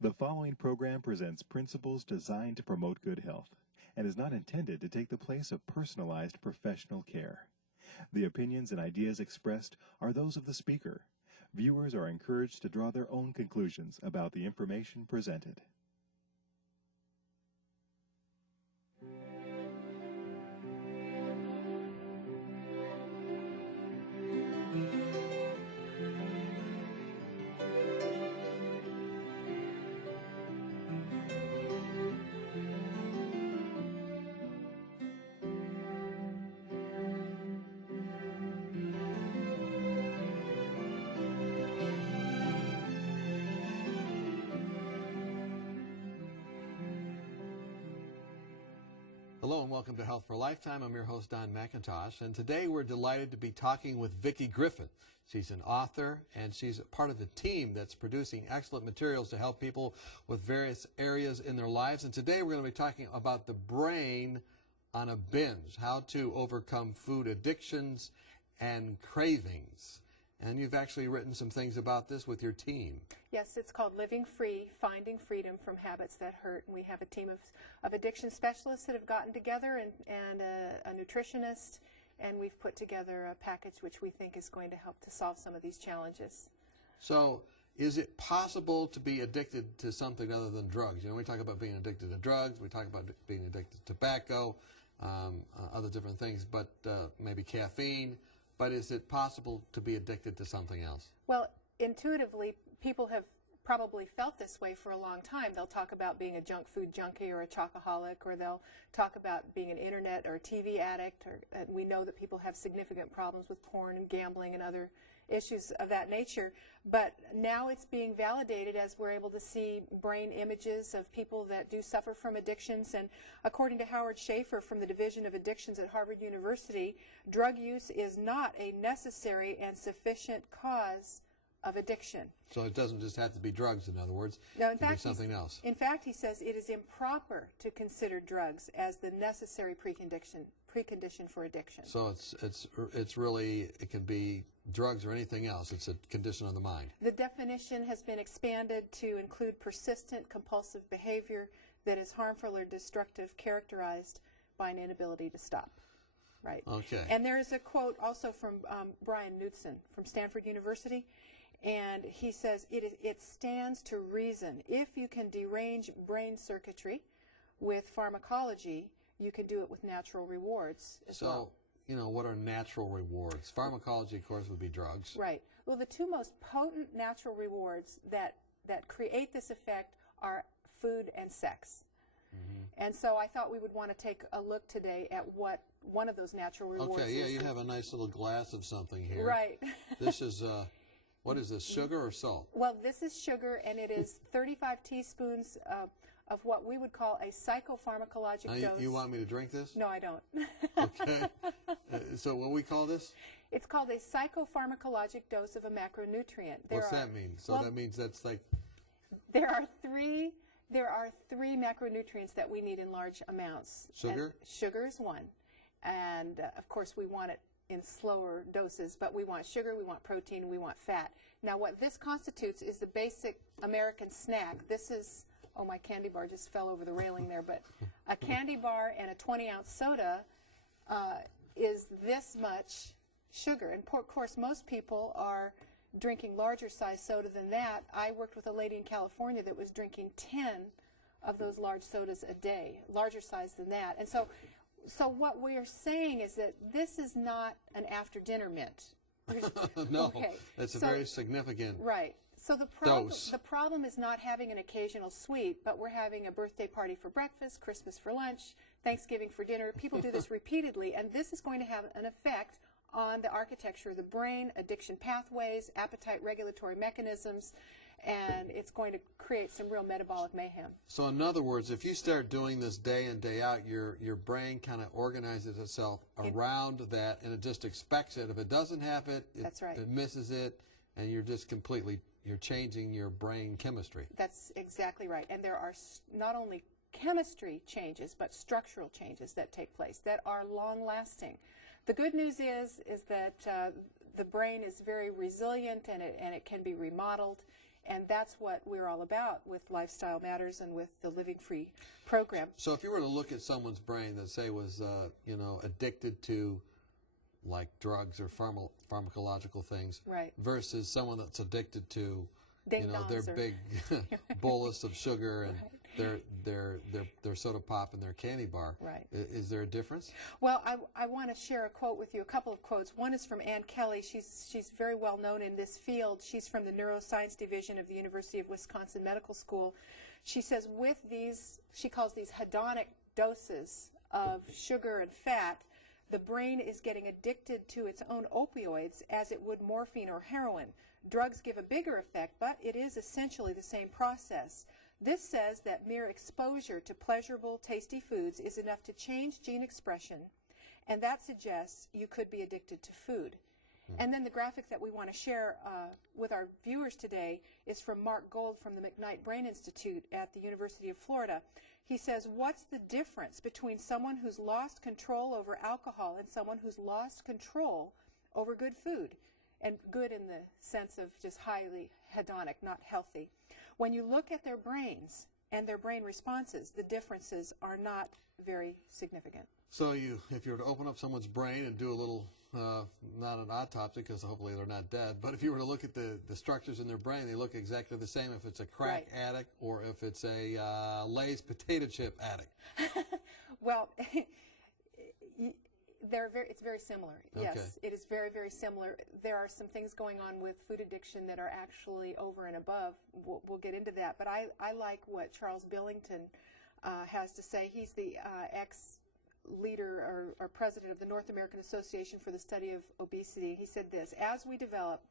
The following program presents principles designed to promote good health and is not intended to take the place of personalized professional care. The opinions and ideas expressed are those of the speaker. Viewers are encouraged to draw their own conclusions about the information presented. Hello and welcome to Health for a Lifetime. I'm your host, Don McIntosh, and today we're delighted to be talking with Vicki Griffin. She's an author and she's part of the team that's producing excellent materials to help people with various areas in their lives. And today we're going to be talking about the brain on a binge, how to overcome food addictions and cravings. And you've actually written some things about this with your team. Yes, it's called Living Free, Finding Freedom from Habits That Hurt. And we have a team of addiction specialists that have gotten together and a nutritionist, and we've put together a package which we think is going to help to solve some of these challenges. So, is it possible to be addicted to something other than drugs? You know, we talk about being addicted to drugs, we talk about being addicted to tobacco, other different things, but maybe caffeine. But is it possible to be addicted to something else? Well, intuitively, people have probably felt this way for a long time. They'll talk about being a junk food junkie or a chocoholic, or they'll talk about being an internet or a TV addict. And we know that people have significant problems with porn and gambling and other issues of that nature. But now it's being validated as we're able to see brain images of people that do suffer from addictions. And according to Howard Schaefer from the Division of Addictions at Harvard University, drug use is not a necessary and sufficient cause of addiction. So it doesn't just have to be drugs, in other words. No, in it can fact, be something else. In fact, he says it is improper to consider drugs as the necessary precondition for addiction. So it's really, it can be drugs or anything else. It's a condition of the mind. The definition has been expanded to include persistent compulsive behavior that is harmful or destructive, characterized by an inability to stop. Right. Okay. And there is a quote also from Brian Knudsen from Stanford University. And he says, it stands to reason. If you can derange brain circuitry with pharmacology, you can do it with natural rewards as well. So, you know, what are natural rewards? Pharmacology, of course, would be drugs. Right. Well, the two most potent natural rewards that create this effect are food and sex. Mm-hmm. And so I thought we would want to take a look today at what one of those natural rewards is. Okay, yeah, you have a nice little glass of something here. Right. This is... what is this, sugar or salt? Well, this is sugar, and it is 35 teaspoons of what we would call a psychopharmacologic dose. You want me to drink this? No, I don't. Okay. So what we call this? It's called a psychopharmacologic dose of a macronutrient. What's that mean? So that means that's like... There are three macronutrients that we need in large amounts. Sugar? And sugar is one. And, of course, we want it in slower doses, but we want sugar, we want protein, we want fat. Now what this constitutes is the basic American snack. This is, oh, my candy bar just fell over the railing there, but a candy bar and a 20-ounce soda is this much sugar. And of course most people are drinking larger size soda than that. I worked with a lady in California that was drinking 10 of those large sodas a day, larger size than that. And so what we are saying is that this is not an after-dinner mint. No, okay. It's a very significant right. So the problem is not having an occasional sweet, but we're having a birthday party for breakfast, Christmas for lunch, Thanksgiving for dinner. People do this repeatedly, and this is going to have an effect on the architecture of the brain, addiction pathways, appetite regulatory mechanisms, and it's going to create some real metabolic mayhem. So in other words, if you start doing this day in, day out, your brain kind of organizes itself around that, and it just expects it. If it doesn't have it, it misses it, and you're just you're changing your brain chemistry. That's exactly right. And there are not only chemistry changes, but structural changes that take place that are long-lasting. The good news is that the brain is very resilient, and it can be remodeled. And that's what we're all about with Lifestyle Matters and with the Living Free program. So if you were to look at someone's brain that, say, was, addicted to, like, drugs or pharmacological things, Right. versus someone that's addicted to, Ding-dongs their or- big bolus of sugar and Right. their soda pop and their candy bar. Right. Is there a difference? Well, I want to share a quote with you, a couple of quotes. One is from Ann Kelly. She's very well known in this field. She's from the Neuroscience Division of the University of Wisconsin Medical School. She says with these, she calls these hedonic doses of sugar and fat, the brain is getting addicted to its own opioids as it would morphine or heroin. Drugs give a bigger effect, but it is essentially the same process. This says that mere exposure to pleasurable, tasty foods is enough to change gene expression, and that suggests you could be addicted to food. And then the graphic that we want to share with our viewers today is from Mark Gold from the McKnight Brain Institute at the University of Florida. He says, what's the difference between someone who's lost control over alcohol and someone who's lost control over good food? And good in the sense of just highly hedonic, not healthy. When you look at their brains and their brain responses, the differences are not very significant. So if you were to open up someone's brain and do a little, not an autopsy because hopefully they're not dead, but if you were to look at the structures in their brain, they look exactly the same if it's a crack Right. addict or if it's a Lay's potato chip addict. Well, it's very similar. Yes, it is very, very similar. There are some things going on with food addiction that are actually over and above. We'll get into that. But I like what Charles Billington has to say. He's the ex-leader or president of the North American Association for the Study of Obesity. He said this: as we develop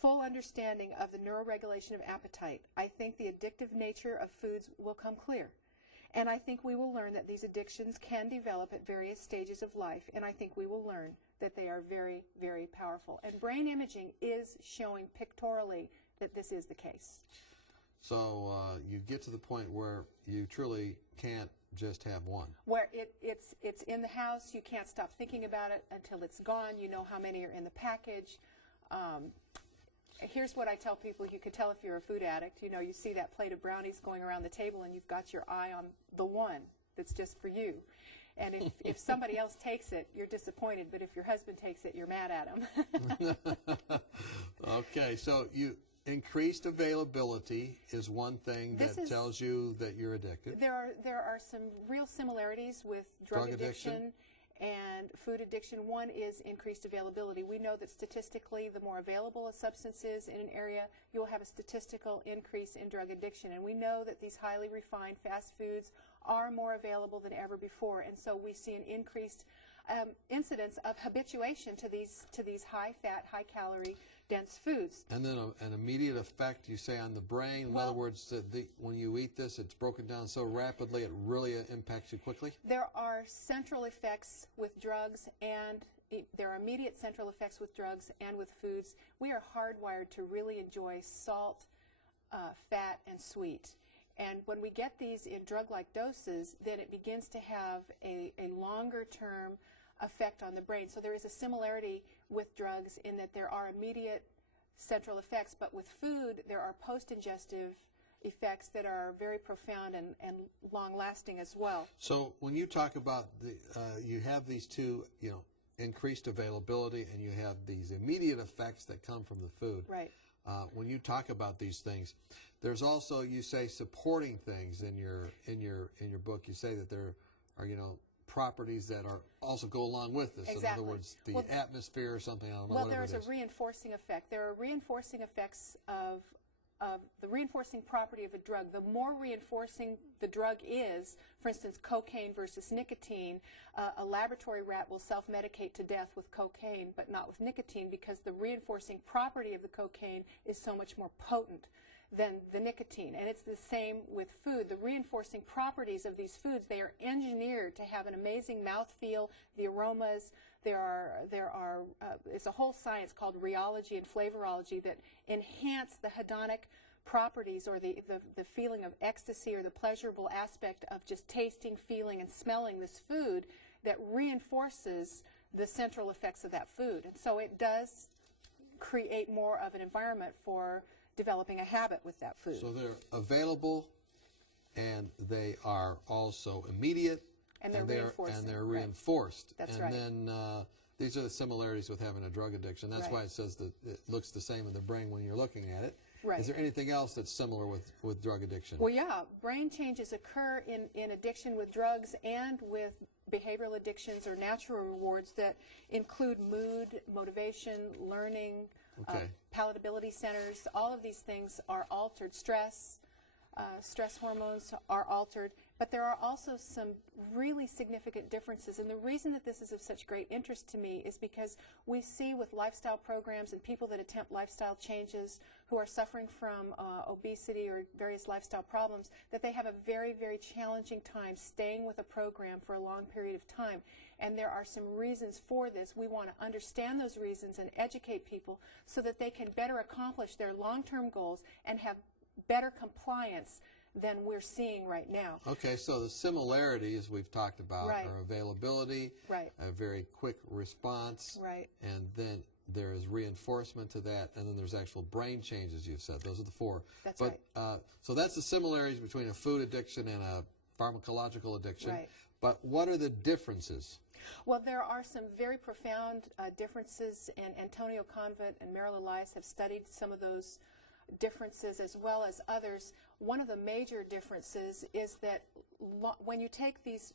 full understanding of the neuroregulation of appetite, I think the addictive nature of foods will come clear. And I think we will learn that these addictions can develop at various stages of life, and I think we will learn that they are very, very powerful. And brain imaging is showing pictorially that this is the case. So you get to the point where you truly can't just have one. Where it's in the house, you can't stop thinking about it until it's gone. You know how many are in the package. Here's what I tell people: you could tell if you're a food addict. You know, you see that plate of brownies going around the table and you've got your eye on the one that's just for you. And if somebody else takes it, you're disappointed, but if your husband takes it, you're mad at him. Okay, so increased availability is one thing that tells you that you're addicted. There are some real similarities with drug addiction and food addiction. One is increased availability. We know that statistically, the more available a substance is in an area, you'll have a statistical increase in drug addiction. And we know that these highly refined fast foods are more available than ever before. And so we see an increased incidence of habituation to these high-fat, high-calorie, dense foods. And then an immediate effect, you say, on the brain. In other words, when you eat this, it's broken down so rapidly, it really impacts you quickly? There are central effects with drugs, and there are immediate central effects with drugs and with foods. We are hardwired to really enjoy salt, fat, and sweet. And when we get these in drug-like doses, then it begins to have a longer-term effect on the brain. So there is a similarity with drugs in that there are immediate central effects, but with food there are post-ingestive effects that are very profound and long-lasting as well. So when you talk about you have these two, increased availability, and you have these immediate effects that come from the food. Right. When you talk about these things, there's also, you say, supporting things in your book. You say that there are properties that are also go along with this. Exactly. In other words, the atmosphere or something. I don't know. Well, whatever there is a reinforcing effect. There are reinforcing effects of the reinforcing property of a drug. The more reinforcing the drug is, for instance, cocaine versus nicotine, a laboratory rat will self-medicate to death with cocaine, but not with nicotine, because the reinforcing property of the cocaine is so much more potent than the nicotine. And it's the same with food. The reinforcing properties of these foods, they are engineered to have an amazing mouthfeel, the aromas. It's a whole science called rheology and flavorology that enhance the hedonic properties, or the feeling of ecstasy, or the pleasurable aspect of just tasting, feeling, and smelling this food, that reinforces the central effects of that food. And so it does create more of an environment for developing a habit with that food. So they're available, and they are also immediate, And they're reinforcing. And they're Right. reinforced. That's and right. then these are the similarities with having a drug addiction. That's Right. why it says that it looks the same in the brain when you're looking at it. Right. Is there anything else that's similar with drug addiction? Well, yeah, brain changes occur in addiction with drugs and with behavioral addictions or natural rewards that include mood, motivation, learning, Okay. palatability centers. All of these things are altered. Stress hormones are altered. But there are also some really significant differences. And the reason that this is of such great interest to me is because we see with lifestyle programs and people that attempt lifestyle changes who are suffering from obesity or various lifestyle problems, that they have a very, very challenging time staying with a program for a long period of time. And there are some reasons for this. We want to understand those reasons and educate people so that they can better accomplish their long-term goals and have better compliance than we're seeing right now. Okay, so the similarities we've talked about Right. are availability, Right. a very quick response, Right. and then there is reinforcement to that, and then there's actual brain changes, you've said. Those are the four. That's right. So that's the similarities between a food addiction and a pharmacological addiction. Right. But what are the differences? Well, there are some very profound differences, and Antonio Convent and Meryl Elias have studied some of those differences as well as others. One of the major differences is that when you take these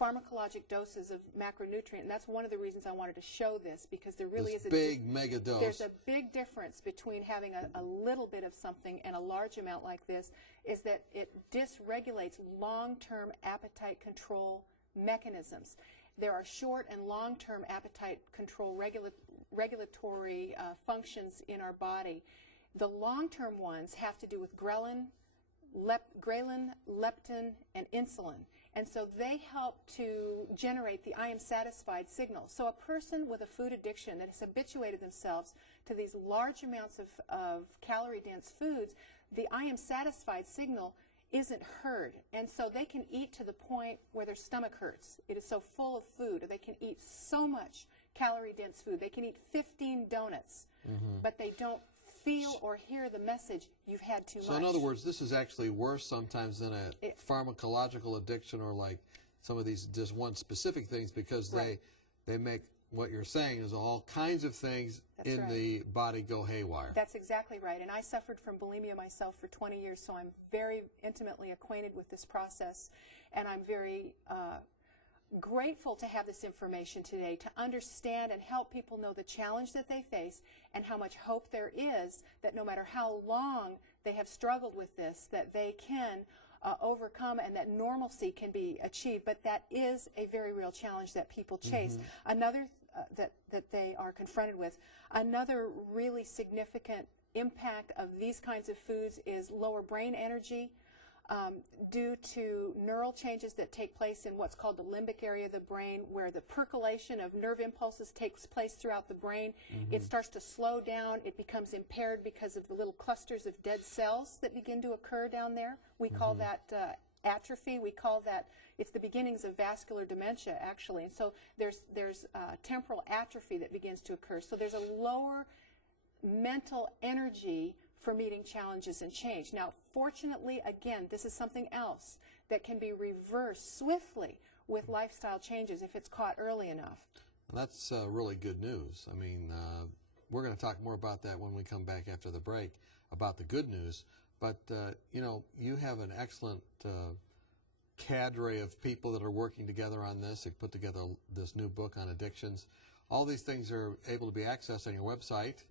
pharmacologic doses of macronutrient, and that's one of the reasons I wanted to show this, because there really is a big mega dose. There's a big difference between having a little bit of something and a large amount like this, is that it dysregulates long-term appetite control mechanisms. There are short and long-term appetite control regulatory functions in our body. The long-term ones have to do with ghrelin, leptin, and insulin. And so they help to generate the I am satisfied signal. So a person with a food addiction that has habituated themselves to these large amounts of calorie-dense foods, the I am satisfied signal isn't heard. And so they can eat to the point where their stomach hurts. It is so full of food, or they can eat so much calorie-dense food. They can eat 15 donuts, but they don't feel or hear the message, you've had too much. So in other words, this is actually worse sometimes than a pharmacological addiction, or like some of these just one specific things, because Right. they make what you're saying is all kinds of things That's in right. the body go haywire. That's exactly right. And I suffered from bulimia myself for 20 years, so I'm very intimately acquainted with this process. And I'm very grateful to have this information today to understand and help people know the challenge that they face and how much hope there is that no matter how long they have struggled with this, that they can overcome and that normalcy can be achieved. But that is a very real challenge that people chase. Another that they are confronted with. Another really significant impact of these kinds of foods is lower brain energy. Due to neural changes that take place in what's called the limbic area of the brain, where the percolation of nerve impulses takes place throughout the brain. It starts to slow down. It becomes impaired because of the little clusters of dead cells that begin to occur down there. We call that atrophy. We call that, it's the beginnings of vascular dementia, actually. And so there's temporal atrophy that begins to occur. So there's a lower mental energy for meeting challenges and change. Now, fortunately, again, this is something else that can be reversed swiftly with lifestyle changes if it's caught early enough. That's really good news. I mean, we're going to talk more about that when we come back after the break, about the good news. But, you know, you have an excellent cadre of people that are working together on this. They put together this new book on addictions. All these things are able to be accessed on your website,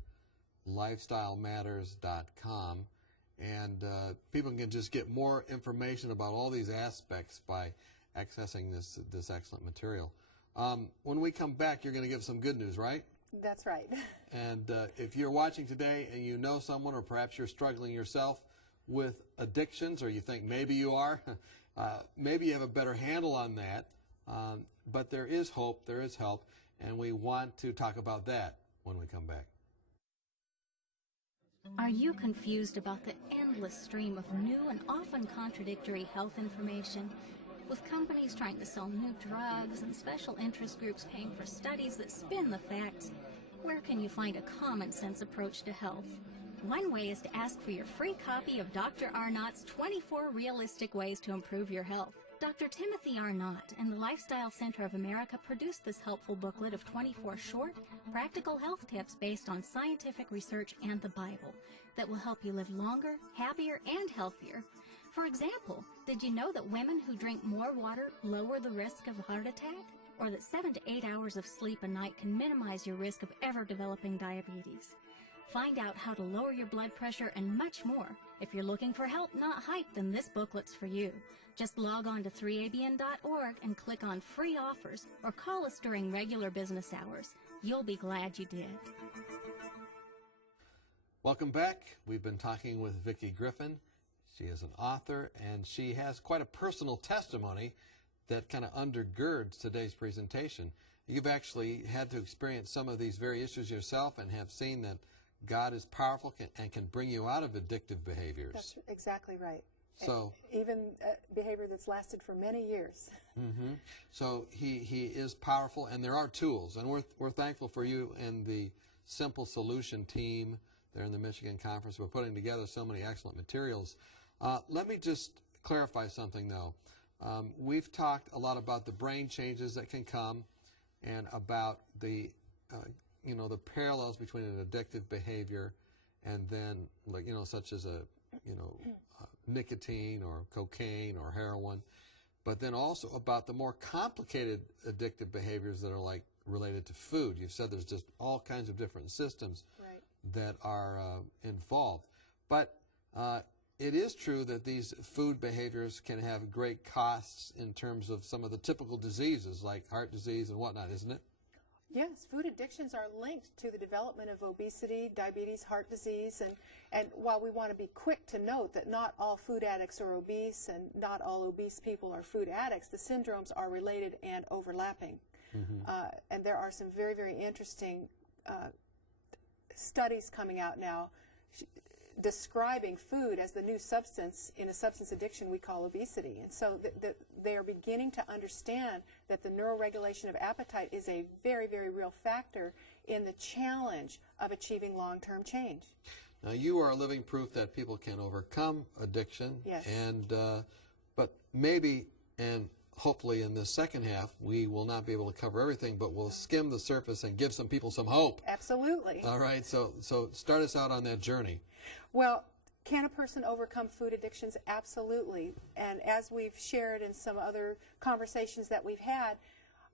lifestylematters.com, and people can just get more information about all these aspects by accessing this excellent material. When we come back, you're going to give some good news, right? That's right. And if you're watching today and you know someone, or perhaps you're struggling yourself with addictions, or you think maybe you are, maybe you have a better handle on that, but there is hope, there is help, and we want to talk about that when we come back. Are you confused about the endless stream of new and often contradictory health information? With companies trying to sell new drugs and special interest groups paying for studies that spin the facts, where can you find a common sense approach to health? One way is to ask for your free copy of Dr. Arnott's 24 Realistic Ways to Improve Your Health. Dr. Timothy Arnott and the Lifestyle Center of America produced this helpful booklet of 24 short, practical health tips based on scientific research and the Bible that will help you live longer, happier, and healthier. For example, did you know that women who drink more water lower the risk of a heart attack? Or that 7 to 8 hours of sleep a night can minimize your risk of ever developing diabetes? Find out how to lower your blood pressure and much more. If you're looking for help, not hype, then this booklet's for you. Just log on to 3abn.org and click on free offers or call us during regular business hours. You'll be glad you did. Welcome back. We've been talking with Vicki Griffin. She is an author, and she has quite a personal testimony that kind of undergirds today's presentation. You've actually had to experience some of these very issues yourself and have seen that God is powerful and can bring you out of addictive behaviors. That's exactly right. So even behavior that's lasted for many years. Mm-hmm. So he is powerful, and there are tools, and we're thankful for you and the Simple Solution team there in the Michigan Conference. We're putting together so many excellent materials. Let me just clarify something, though. We've talked a lot about the brain changes that can come, and about the the parallels between an addictive behavior and then, like, such as nicotine or cocaine or heroin, but then also about the more complicated addictive behaviors that are like related to food. You've said there's just all kinds of different systems that are involved. But it is true that these food behaviors can have great costs in terms of some of the typical diseases like heart disease and whatnot, isn't it? Yes, food addictions are linked to the development of obesity, diabetes, heart disease, and while we want to be quick to note that not all food addicts are obese and not all obese people are food addicts, the syndromes are related and overlapping. Mm-hmm. And there are some very, very interesting studies coming out now describing food as the new substance in a substance addiction we call obesity. And so they are beginning to understand that the neuroregulation of appetite is a very, very real factor in the challenge of achieving long-term change. Now, you are living proof that people can overcome addiction. Yes. And but maybe, and hopefully in this second half, we will not be able to cover everything, but we'll skim the surface and give some people some hope. Absolutely. All right, so start us out on that journey. Well, can a person overcome food addictions? Absolutely. And as we've shared in some other conversations that we've had,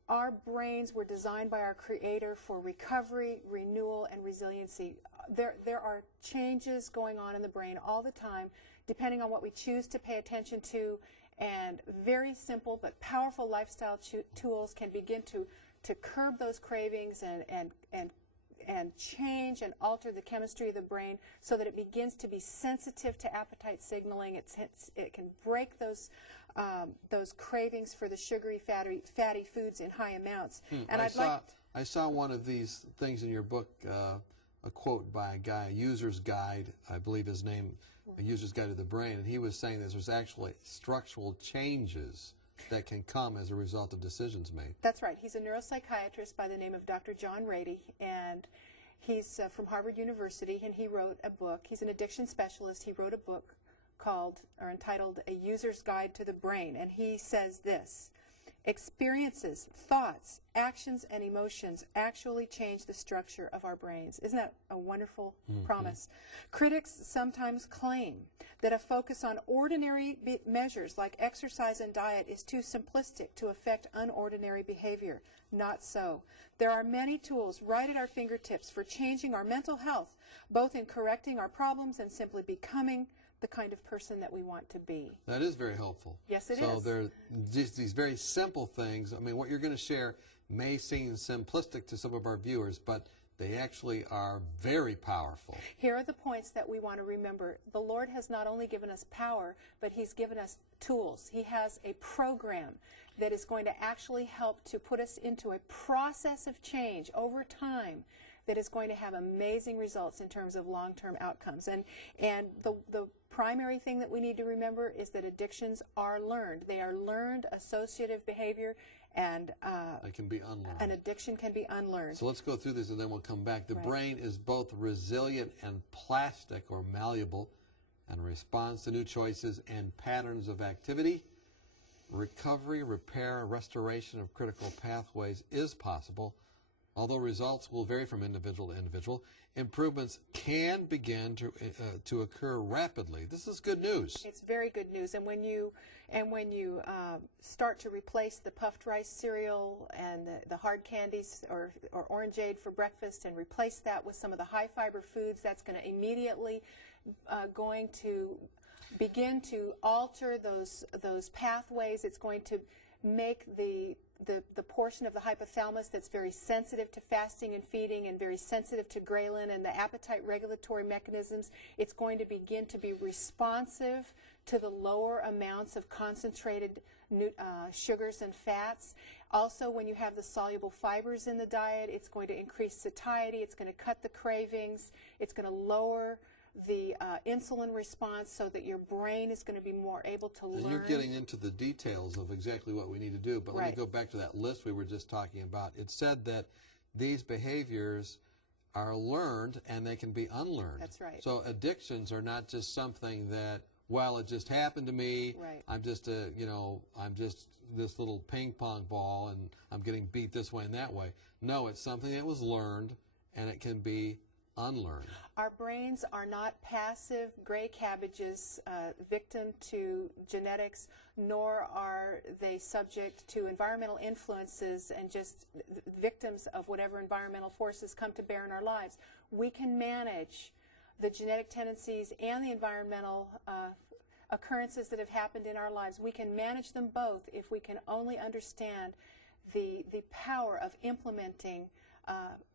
our brains were designed by our Creator for recovery, renewal, and resiliency. There are changes going on in the brain all the time, depending on what we choose to pay attention to, and very simple but powerful lifestyle tools can begin to curb those cravings and change and alter the chemistry of the brain so that it begins to be sensitive to appetite signaling. It can break those cravings for the sugary, fatty foods in high amounts. And I saw one of these things in your book, a quote by a guy, a user's guide, I believe his name, a user's guide to the brain, and he was saying that there's actually structural changes that can come as a result of decisions made. That's right. He's a neuropsychiatrist by the name of Dr. John Rady, and he's from Harvard University, and he wrote a book. He's an addiction specialist. He wrote a book entitled A User's Guide to the Brain, and he says this: experiences, thoughts, actions, and emotions actually change the structure of our brains. Isn't that a wonderful promise? Critics sometimes claim that a focus on ordinary measures like exercise and diet is too simplistic to affect unordinary behavior. Not so. There are many tools right at our fingertips for changing our mental health, both in correcting our problems and simply becoming the kind of person that we want to be. That is very helpful. Yes, it is. So there are just these very simple things. I mean, what you're going to share may seem simplistic to some of our viewers, but they actually are very powerful. Here are the points that we want to remember. The Lord has not only given us power, but He's given us tools. He has a program that is going to actually help to put us into a process of change over time that is going to have amazing results in terms of long-term outcomes. And the primary thing that we need to remember is that addictions are learned. They are learned associative behavior, And It can be unlearned. an addiction can be unlearned. So let's go through this and then we'll come back. The Right. brain is both resilient and plastic or malleable and responds to new choices and patterns of activity. Recovery, repair, restoration of critical pathways is possible, although results will vary from individual to individual. Improvements can begin to occur rapidly. This is good news. It's very good news. And when you start to replace the puffed rice cereal and the hard candies or orangeade for breakfast and replace that with some of the high fiber foods, that's going to immediately going to begin to alter those pathways. It's going to make the portion of the hypothalamus that's very sensitive to fasting and feeding and very sensitive to ghrelin and the appetite regulatory mechanisms, it's going to begin to be responsive to the lower amounts of concentrated sugars and fats. Also, when you have the soluble fibers in the diet, it's going to increase satiety, it's going to cut the cravings, it's going to lower the insulin response so that your brain is going to be more able to learn. And you're getting into the details of exactly what we need to do, but let me Right. go back to that list we were just talking about. It said that these behaviors are learned and they can be unlearned. That's right. So addictions are not just something that, well, it just happened to me. Right. I'm just I'm just this little ping pong ball and I'm getting beat this way and that way. No, it's something that was learned and it can be unlearned. Our brains are not passive gray cabbages victim to genetics, nor are they subject to environmental influences and just victims of whatever environmental forces come to bear in our lives. We can manage the genetic tendencies and the environmental occurrences that have happened in our lives. We can manage them both if we can only understand the power of implementing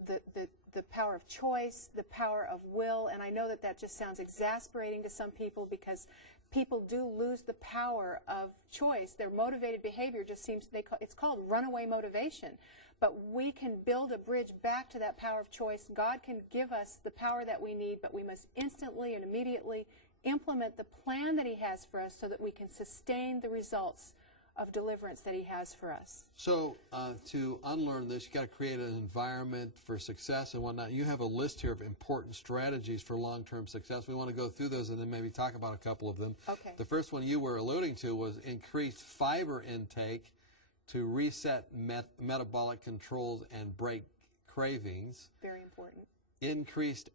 the power of choice, the power of will. And I know that that just sounds exasperating to some people because people do lose the power of choice. Their motivated behavior just seems, it's called runaway motivation. But we can build a bridge back to that power of choice. God can give us the power that we need, but we must instantly and immediately implement the plan that He has for us so that we can sustain the results of deliverance that He has for us. So to unlearn this, you got to create an environment for success and whatnot. You have a list here of important strategies for long-term success. We want to go through those and then maybe talk about a couple of them. Okay. The first one you were alluding to was increased fiber intake to reset metabolic controls and break cravings. Very important. Increased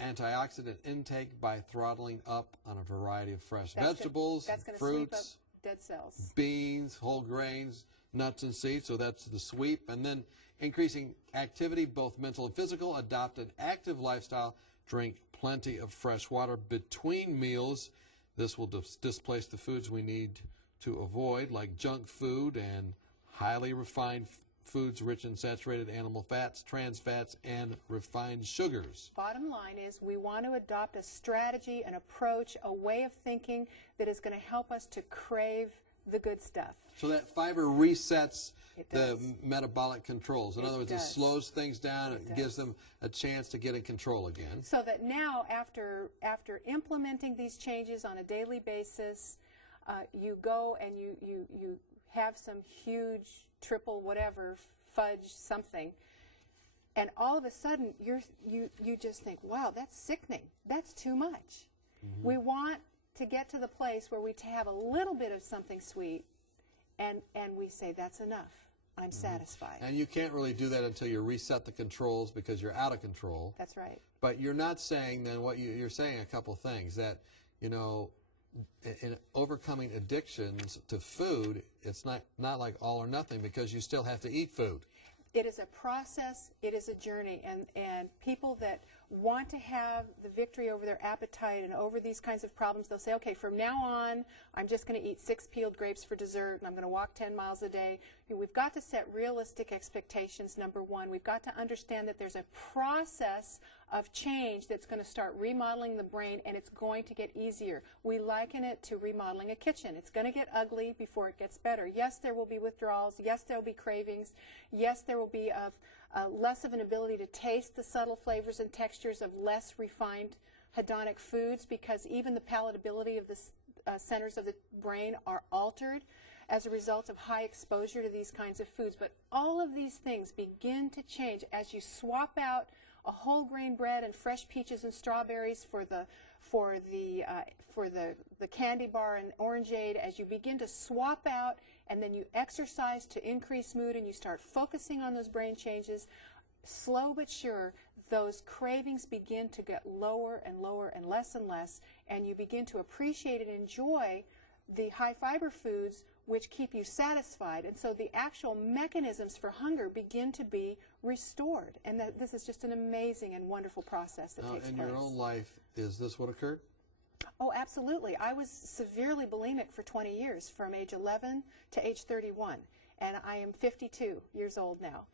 antioxidant intake by throttling up on a variety of fresh vegetables, that's gonna sweep up fruits, dead cells. beans, whole grains, nuts and seeds, so that's the sweep. And then increasing activity, both mental and physical. Adopt an active lifestyle. Drink plenty of fresh water between meals. This will displace the foods we need to avoid, like junk food and highly refined foods rich in saturated animal fats, trans fats, and refined sugars. Bottom line is we want to adopt a strategy, an approach, a way of thinking that is going to help us to crave the good stuff. So that fiber resets It the does. metabolic controls. In It other words, it does. slows things down. It It gives does. them a chance to get in control again. So that now, after implementing these changes on a daily basis, you go and you have some huge triple whatever fudge something, and all of a sudden you just think, wow, that's sickening. That's too much. Mm-hmm. We want to get to the place where we have a little bit of something sweet, and we say that's enough. I'm satisfied. And you can't really do that until you reset the controls because you're out of control. That's right. But you're not saying then what you're saying a couple things that, you know, in overcoming addictions to food, it's not like all or nothing because you still have to eat food. It is a process, it is a journey, and people that want to have the victory over their appetite and over these kinds of problems, they'll say, okay, from now on, I'm just going to eat 6 peeled grapes for dessert, and I'm going to walk 10 miles a day. We've got to set realistic expectations, number one. We've got to understand that there's a process of change that's going to start remodeling the brain, and it's going to get easier. We liken it to remodeling a kitchen. It's going to get ugly before it gets better. Yes, there will be withdrawals. Yes, there will be cravings. Yes, there will be less of an ability to taste the subtle flavors and textures of less refined hedonic foods because even the palatability of the centers of the brain are altered. as a result of high exposure to these kinds of foods. But all of these things begin to change as you swap out a whole grain bread and fresh peaches and strawberries for the candy bar and orangeade. As you begin to swap out, and then you exercise to increase mood, and you start focusing on those brain changes, slow but sure, those cravings begin to get lower and lower and less, and you begin to appreciate and enjoy the high fiber foods which keep you satisfied. And so the actual mechanisms for hunger begin to be restored. And this is just an amazing and wonderful process that takes place. In your own life, is this what occurred? Oh, absolutely. I was severely bulimic for 20 years, from age 11 to age 31. And I am 52 years old now.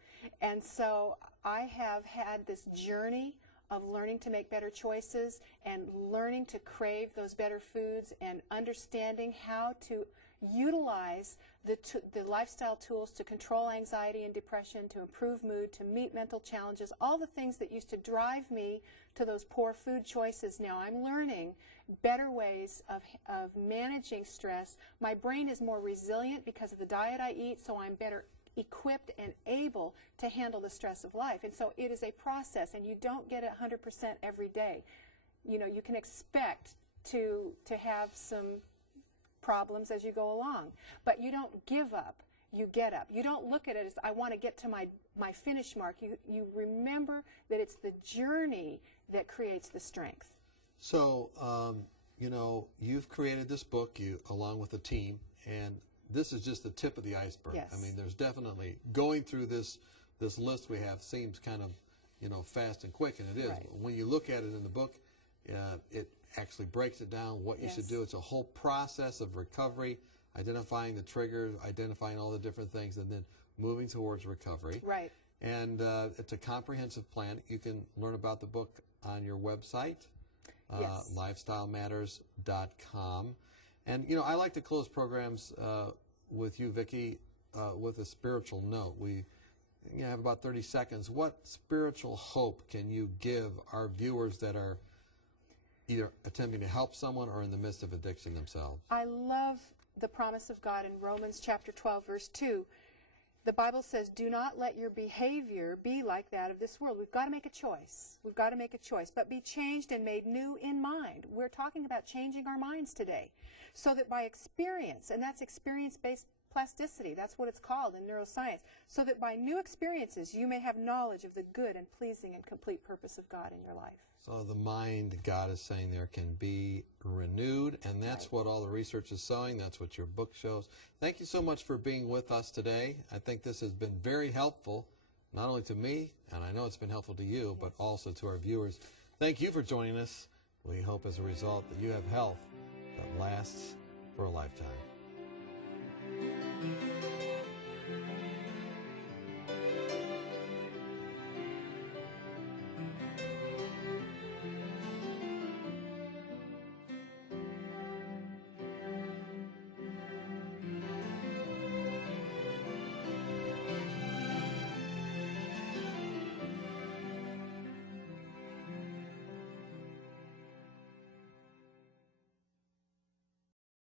And so I have had this journey of learning to make better choices and learning to crave those better foods and understanding how to utilize the lifestyle tools to control anxiety and depression, to improve mood, to meet mental challenges, all the things that used to drive me to those poor food choices. Now I'm learning better ways of managing stress. My brain is more resilient because of the diet I eat, so I'm better equipped and able to handle the stress of life. And so it is a process, and you don't get it 100% every day. You know, you can expect to have some problems as you go along, but you don't give up. You get up. You don't look at it as, I want to get to my finish mark. You remember that it's the journey that creates the strength. So, you know, you've created this book, along with a team, and this is just the tip of the iceberg. Yes. I mean, there's definitely, going through this list we have seems kind of, you know, fast and quick, and it is. Right. When you look at it in the book, it actually breaks it down, what you Yes. should do. It's a whole process of recovery, identifying the triggers, identifying all the different things, and then moving towards recovery. Right. And it's a comprehensive plan. You can learn about the book on your website, Yes. lifestyleMatters.com. And, you know, I like to close programs with you, Vicki, with a spiritual note. We have about 30 seconds. What spiritual hope can you give our viewers that are either attempting to help someone or in the midst of addiction themselves? I love the promise of God in Romans chapter 12, verse 2. The Bible says, do not let your behavior be like that of this world. We've got to make a choice. We've got to make a choice. But be changed and made new in mind. We're talking about changing our minds today. So that by experience, and that's experience-based plasticity, that's what it's called in neuroscience, so that by new experiences you may have knowledge of the good and pleasing and complete purpose of God in your life. So the mind, God is saying, there can be renewed, and that's Right. what all the research is showing. That's what your book shows. Thank you so much for being with us today. I think this has been very helpful, not only to me, and I know it's been helpful to you, but also to our viewers. Thank you for joining us. We hope as a result that you have health that lasts for a lifetime.